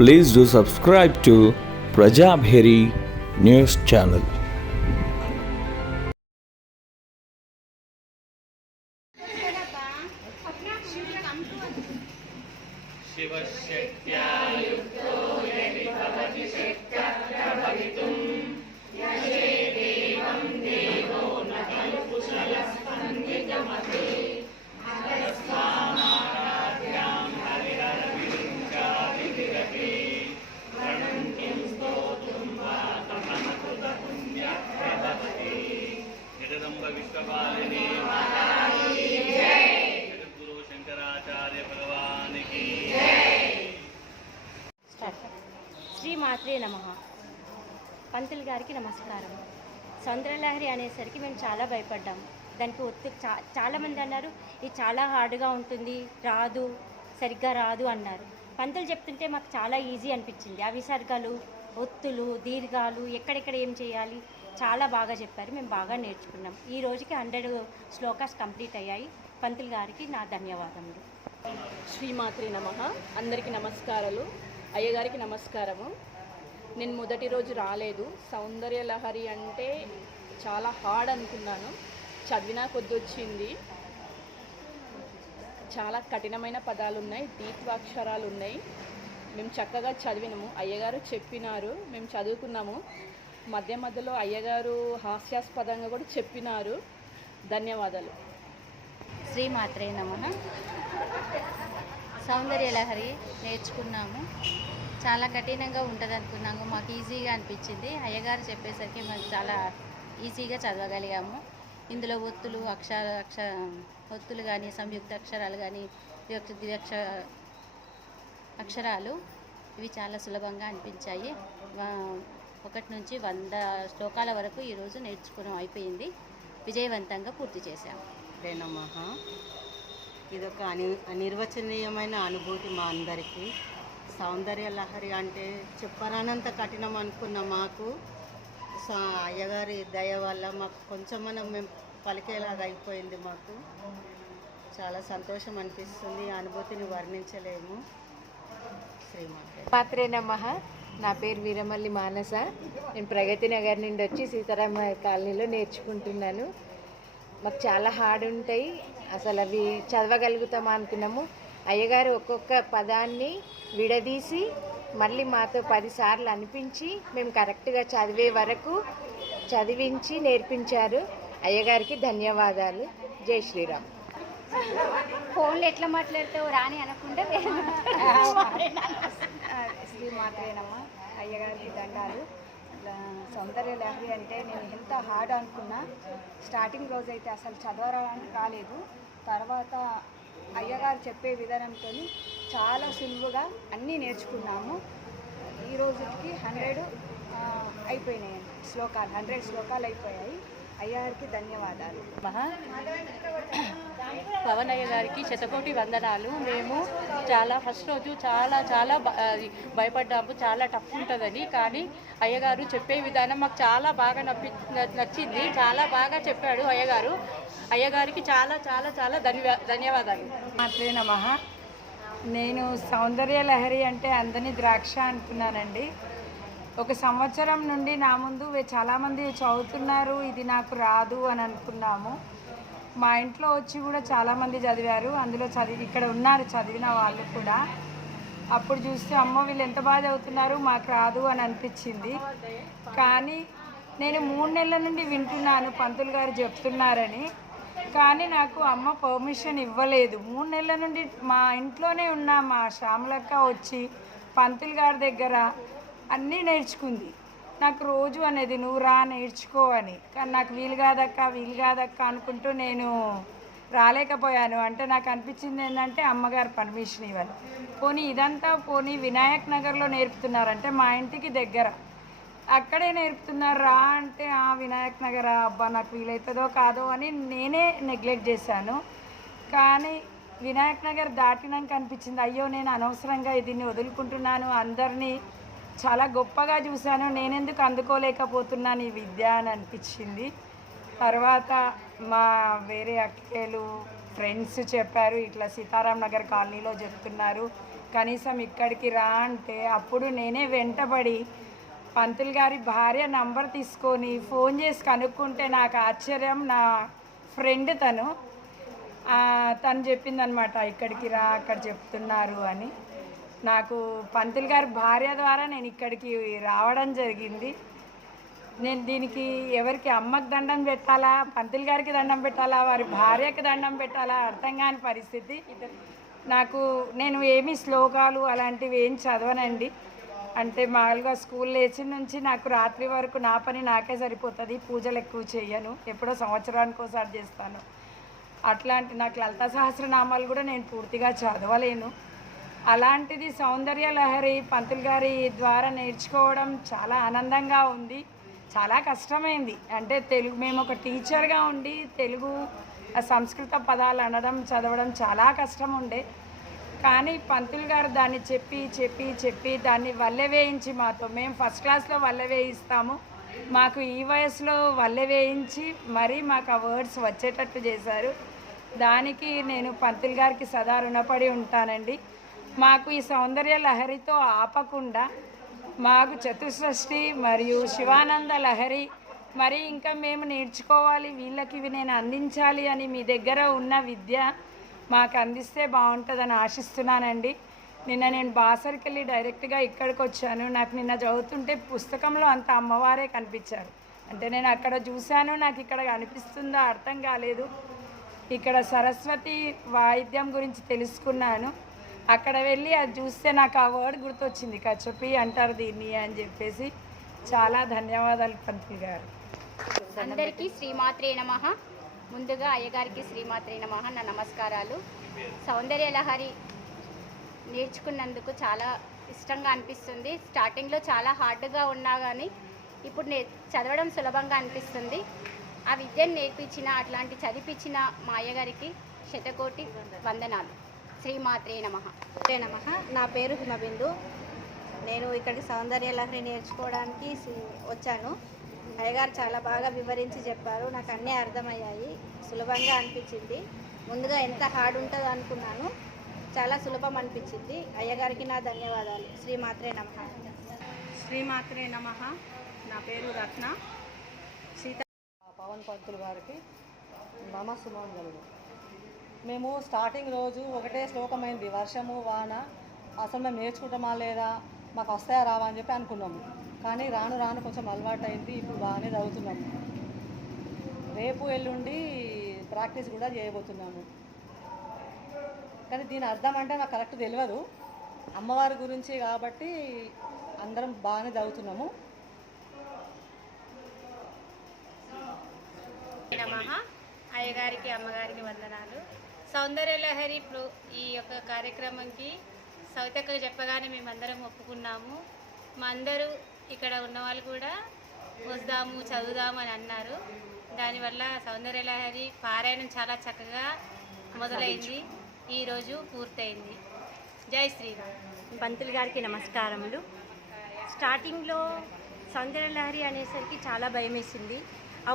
Please do subscribe to Prajabheri News Channel. विश्वपालिनी गुरु शंकराचार्य भगवान की శ్రీ మాత్రే నమః. పంతులు గారికి నమస్కారం. సౌందర్యలహరి అనేసరికి మేము చాలా భయపడ్డాము. దానికి చాలామంది అన్నారు ఇది చాలా హార్డ్గా ఉంటుంది, రాదు, సరిగ్గా రాదు అన్నారు. పంతులు చెప్తుంటే మాకు చాలా ఈజీ అనిపించింది. ఆ విసర్గాలు, ఒత్తులు, దీర్ఘాలు, ఎక్కడెక్కడ ఏం చేయాలి చాలా బాగా చెప్పారు. మేము బాగా నేర్చుకున్నాం. ఈ రోజుకి 100 శ్లోకాస్ కంప్లీట్ అయ్యాయి. పంతులు గారికి నా ధన్యవాదములు. శ్రీమాత్రి నమః. అందరికీ నమస్కారాలు. అయ్యగారికి నమస్కారము. నేను మొదటి రోజు రాలేదు. సౌందర్యలహరి అంటే చాలా హార్డ్ అనుకున్నాను. చదివినా కొద్ది వచ్చింది. చాలా కఠినమైన పదాలు ఉన్నాయి, దీర్ఘాక్షరాలు ఉన్నాయి. మేము చక్కగా చదివినాము. అయ్యగారు చెప్పినారు, మేము చదువుకున్నాము. మధ్య మధ్యలో అయ్యగారు హాస్యాస్పదంగా కూడా చెప్పినారు. ధన్యవాదాలు. శ్రీమాత్రే నమః. సౌందర్యలహరి నేర్చుకున్నాము. చాలా కఠినంగా ఉంటుంది అనుకున్నాము, మాకు ఈజీగా అనిపించింది. అయ్యగారు చెప్పేసరికి మేము చాలా ఈజీగా చదవగలిగాము. ఇందులో ఒత్తులు ఒత్తులు కానీ, సంయుక్త అక్షరాలు కానీ, ద్విఅక్ష అక్షరాలు ఇవి చాలా సులభంగా అనిపించాయి. 1 నుంచి 100 శ్లోకాల వరకు ఈరోజు నేర్చుకోవడం అయిపోయింది. విజయవంతంగా పూర్తి చేశాము. నమః. ఇదొక అనిర్వచనీయమైన అనుభూతి మా అందరికీ. సౌందర్యలహరి అంటే చెప్పరానంత కఠినం అనుకున్న మాకు అయ్యగారి దయ వల్ల మాకు కొంచెమన్నా మేము పలికేలాగా అయిపోయింది. మాకు చాలా సంతోషం అనిపిస్తుంది. ఈ అనుభూతిని వర్ణించలేము. మాత్రే నమః. నా పేరు వీరమల్లి మానస. నేను ప్రగతి నగర్ నుండి వచ్చి సీతారామ కాలనీలో నేర్చుకుంటున్నాను. మాకు చాలా హార్డ్ ఉంటాయి, అసలు అవి చదవగలుగుతామా అనుకున్నాము. అయ్యగారు ఒక్కొక్క పదాన్ని విడదీసి మళ్ళీ మాతో 10 సార్లు అనిపించి మేము కరెక్ట్గా చదివే వరకు చదివించి నేర్పించారు. అయ్యగారికి ధన్యవాదాలు. జై శ్రీరామ్. ఫోన్లో ఎట్లా మాట్లాడతావు రాని అనకుండా శ్రీమాత్రే నమః. అయ్యగారికి దండాలు. సౌందర్యలహరి అంటే నేను ఎంత హార్డ్ అనుకున్నా. స్టార్టింగ్ రోజు అయితే అసలు చదవడానికి కాలేదు. తర్వాత అయ్యగారు చెప్పే విధానంతో చాలా సులువుగా అన్నీ నేర్చుకున్నాము. ఈ రోజుకి 100 అయిపోయినాయి శ్లోకాలు. 100 శ్లోకాలు అయిపోయాయి. అయ్యగారికి ధన్యవాదాలు. పవన్ అయ్య గారికి శతకోటి వందనాలు. మేము చాలా ఫస్ట్ రోజు చాలా భయపడ్డాము, చాలా టఫ్ ఉంటుందని. కానీ అయ్యగారు చెప్పే విధానం మాకు చాలా బాగా నచ్చింది. చాలా బాగా చెప్పాడు అయ్యగారు. అయ్యగారికి చాలా ధన్యవాదాలు. మాత్రే నమః. నేను సౌందర్యలహరి అంటే అందని ద్రాక్ష అనుకున్నానండి. 1 సంవత్సరం నుండి నా ముందు చాలామంది చదువుతున్నారు, ఇది నాకు రాదు అని అనుకున్నాము. మా ఇంట్లో వచ్చి కూడా చాలామంది చదివారు. అందులో ఇక్కడ ఉన్నారు చదివిన వాళ్ళు కూడా. అప్పుడు చూస్తే అమ్మ వీళ్ళు ఎంత బాగా చదువుతున్నారు, మాకు రాదు అని అనిపించింది. కానీ నేను 3 నెలల నుండి వింటున్నాను పంతులు గారు చెప్తున్నారని. కానీ నాకు అమ్మ పర్మిషన్ ఇవ్వలేదు. 3 నెలల నుండి మా ఇంట్లోనే ఉన్న మా శ్యామలక్క వచ్చి పంతులు గారి దగ్గర అన్నీ నేర్చుకుంది. నాకు రోజు అనేది నువ్వు రా నేర్చుకో అని. కానీ నాకు వీలు కాదక్క అనుకుంటూ నేను రాలేకపోయాను. అంటే నాకు అనిపించింది ఏంటంటే అమ్మగారు పర్మిషన్ ఇవ్వాలి. పోనీ వినాయక్ నగర్లో నేర్పుతున్నారంటే మా ఇంటికి దగ్గర, అక్కడే నేర్పుతున్నారు రా అంటే వినాయక్ నగర్ అబ్బా నాకు వీలవుతుందో కాదో అని నేనే నెగ్లెక్ట్ చేశాను. కానీ వినాయక్ నగర్ దాటినాక అనిపించింది అయ్యో నేను అనవసరంగా దీన్ని వదులుకుంటున్నాను, అందరినీ చాలా గొప్పగా చూశాను, నేనెందుకు అందుకోలేకపోతున్నాను ఈ విద్య అని అనిపించింది. తర్వాత మా వేరే అక్కలు ఫ్రెండ్స్ చెప్పారు ఇట్లా సీతారాం నగర్ కాలనీలో చెప్తున్నారు, కనీసం ఇక్కడికి రా అంటే అప్పుడు నేనే వెంటబడి పంతులు గారి భార్య నంబర్ తీసుకొని ఫోన్ చేసి కనుక్కుంటే నాకు ఆశ్చర్యం. నా ఫ్రెండ్ తను చెప్పిందనమాట, ఇక్కడికి రా అక్కడ చెప్తున్నారు అని. నాకు పంతులు గారి భార్య ద్వారా నేను ఇక్కడికి రావడం జరిగింది. నేను దీనికి ఎవరికి అమ్మకి దండం పెట్టాలా, పంతులు గారికి దండం పెట్టాలా, వారి భార్యకి దండం పెట్టాలా అర్థం కాని పరిస్థితి. నేను ఏమీ శ్లోకాలు అలాంటివి ఏం చదవనండి. అంటే మామూలుగా స్కూల్ లేచి నుంచి నాకు రాత్రి వరకు నా పని నాకే సరిపోతుంది. పూజలు ఎక్కువ చేయను, ఎప్పుడో సంవత్సరానికి ఒకసారి చేస్తాను. అట్లాంటి నాకు లలితా సహస్రనామాలు కూడా నేను పూర్తిగా చదవలేను. అలాంటిది సౌందర్య లహరి పంతులు గారి ద్వారా నేర్చుకోవడం చాలా ఆనందంగా ఉంది. చాలా కష్టమైంది. అంటే మేము ఒక టీచర్గా ఉండి తెలుగు సంస్కృత పదాలు అనడం చదవడం చాలా కష్టం ఉండే. కానీ పంతులు గారు దాన్ని చెప్పి దాన్ని వల్లె వేయించి మేము ఫస్ట్ క్లాస్లో వల్లె వేయిస్తాము, మాకు ఈ వయసులో వల్లె వేయించి మరీ మాకు ఆ వర్డ్స్ వచ్చేటట్టు చేశారు. దానికి నేను పంతులు గారికి సదా రుణపడి ఉంటానండి. మాకు ఈ సౌందర్య లహరితో ఆపకుండా మాకు చతుషష్ఠి మరియు శివానంద లహరి మరి ఇంకా మేము నేర్చుకోవాలి, వీళ్ళకి ఇవి నేను అందించాలి అని మీ దగ్గర ఉన్న విద్య మాకు అందిస్తే బాగుంటుందని ఆశిస్తున్నానండి. నిన్న నేను బాసర్కి వెళ్ళి డైరెక్ట్గా ఇక్కడికి వచ్చాను. నాకు నిన్న చదువుతుంటే పుస్తకంలో అంత అమ్మవారే కనిపించారు. అంటే నేను అక్కడ చూశాను, నాకు ఇక్కడ అనిపిస్తుందో అర్థం కాలేదు. ఇక్కడ సరస్వతి వాయిద్యం గురించి తెలుసుకున్నాను. అక్కడ వెళ్ళి అది చూస్తే నాకు ఆ వర్డ్ గుర్తొచ్చింది, కచ్చపి అంటారు దీన్ని అని చెప్పేసి. చాలా ధన్యవాదాలు పంతులు గారు. అందరికీ శ్రీమాత్రే నమః. ముందుగా అయ్యగారికి శ్రీమాత్రే నమః నా నమస్కారాలు. సౌందర్య లహరి నేర్చుకున్నందుకు చాలా ఇష్టంగా అనిపిస్తుంది. స్టార్టింగ్లో చాలా హార్డ్గా ఉన్నా కానీ ఇప్పుడు చదవడం సులభంగా అనిపిస్తుంది. ఆ విద్యను నేర్పించిన అట్లాంటి చదివించిన మా అయ్యగారికి శతకోటి వందనాలు. శ్రీమాత్రే నమః. నా పేరు హిమబిందు. నేను ఇక్కడికి సౌందర్య లహరి నేర్చుకోవడానికి వచ్చాను. అయ్యగారు చాలా బాగా వివరించి చెప్పారు. నాకు అన్నీ అర్థమయ్యాయి, సులభంగా అనిపించింది. ముందుగా ఎంత హార్డ్ ఉంటుందో అనుకున్నాను, చాలా సులభం అనిపించింది. అయ్యగారికి నా ధన్యవాదాలు. శ్రీమాత్రే నమః. శ్రీమాత్రే నమః. నా పేరు రత్న. పవన్ పంతులు గారికి నమస్సుమాంజలు. మేము స్టార్టింగ్ రోజు ఒకటే శ్లోకమైంది, వర్షము వాన, అసలు మేము నేర్చుకుంటామా లేదా, మాకు వస్తాయా రావా అని చెప్పి అనుకున్నాము. కానీ రాను రాను కొంచెం అలవాటు అయింది. ఇప్పుడు బాగానే చదువుతున్నాము. రేపు ఎల్లుండి ప్రాక్టీస్ కూడా చేయబోతున్నాము. కానీ దీని అర్థం అంటే నాకు కరెక్ట్ తెలియదు. అమ్మవారి గురించి కాబట్టి అందరం బాగానే చదువుతున్నాము. నమః. అయ్యగారికి అమ్మగారికి వందనాలు. సౌందర్య లహరి ఈ యొక్క కార్యక్రమంకి సవితక్కకు చెప్పగానే మేమందరం ఒప్పుకున్నాము. మా అందరూ ఇక్కడ ఉన్న వాళ్ళు కూడా వస్తాము చదువుదాము అని అన్నారు. దానివల్ల సౌందర్య లహరి పారాయణం చాలా చక్కగా మొదలైంది, ఈరోజు పూర్తయింది. జై శ్రీరామ్. పంతులు గారికి నమస్కారములు. స్టార్టింగ్లో సౌందర్య లహరి అనేసరికి చాలా భయం వేసింది. ఆ